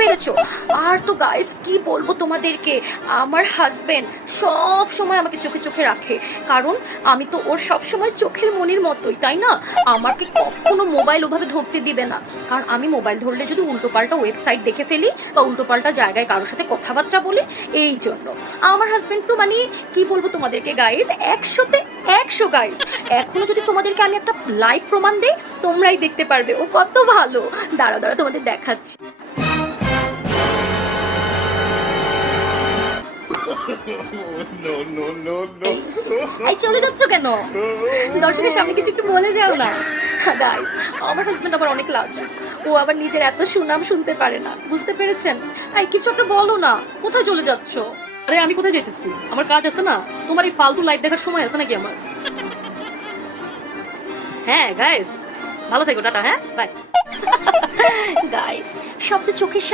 পেরেছো? আর তো গাইস কি বলবো তোমাদেরকে, আমার হাজবেন্ড সব সময় আমাকে চোখে চোখে রাখে, কারণ আমি তো ওর সব সময় চোখের মনির মতোই, তাই না? আমাকে কখনো মোবাইল ওভাবে ধরতে দিবে না, কারণ আমি মোবাইল ধরলে যদি উল্টোপাল্টা ওয়েবসাইট দেখে ফেলি বা উল্টোপাল্টা জায়গায় কারোর সাথে কথাবার্তা বলি, এই জন্য আমার হাজবেন্ড তো মানে কি বলবো তোমাদেরকে গাইস, 100তে 100 গাইস। এখনো যদি তোমাদেরকে আমি একটা লাইভ প্রমাণ দেই, তোমরাই দেখতে পারবে ও কত ভালো। দাঁড়া দাঁড়া তোমাদের দেখাচ্ছি। No, no, no, no. এই চলে যাচ্ছ কেন? দর্শকের সামনে কিছু একটু বলে যাও না। গাইস, আমার হাজবেন্ড আবার অনেক লাজা, ও আবার নিজের এত সুনাম শুনতে পারে না, বুঝতে পেরেছেন? এই কিছু একটা বলো না, কোথায় চলে যাচ্ছ? আরে আমি কোথায় যেতেছি, আমার কাজ আছে না? তোমার এই ফালতু লাইভ দেখার সময় আছে নাকি আমার? হ্যাঁ গাইস, ভালো থেকো, টাটা, হ্যাঁ বাই। গাইস, সব তো চোখের